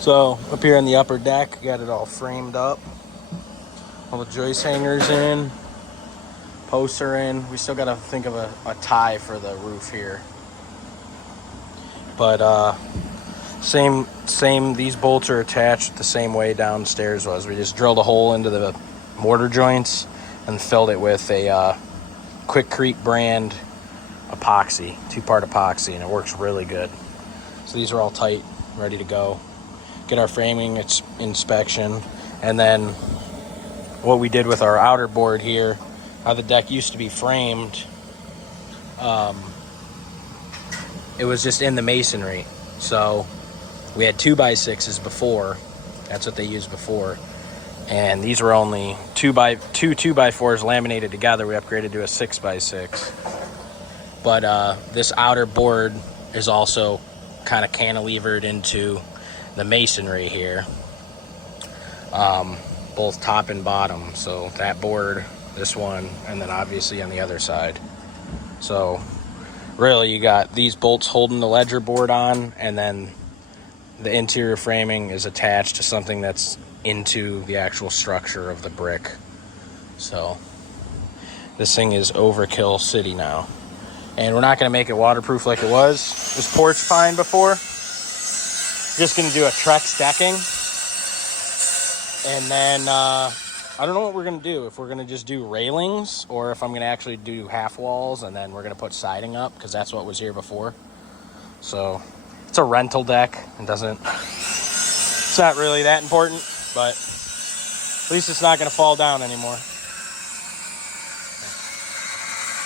So up here on the upper deck, got it all framed up. All the joist hangers in, posts are in. We still got to think of a tie for the roof here. But same. These bolts are attached the same way downstairs was. We just drilled a hole into the mortar joints and filled it with a Quickcrete brand epoxy, 2-part epoxy, and it works really good. So these are all tight, ready to go. Get our framing inspection, and then what we did with our outer board here, how the deck used to be framed, it was just in the masonry. So we had 2x6s before. That's what they used before. And these were only 2x4s laminated together. We upgraded to a 6x6. But this outer board is also kind of cantilevered into the masonry here, both top and bottom. So that board, this one, and then obviously on the other side. So really you got these bolts holding the ledger board on, and then the interior framing is attached to something that's into the actual structure of the brick. So this thing is overkill city now. And we're not going to make it waterproof like it was. This porch pine before. Just going to do a Trex decking. And then I don't know what we're going to do. If we're going to just do railings, or if I'm going to actually do half walls and then we're going to put siding up, because that's what was here before. So it's a rental deck. It's not really that important, but at least it's not going to fall down anymore.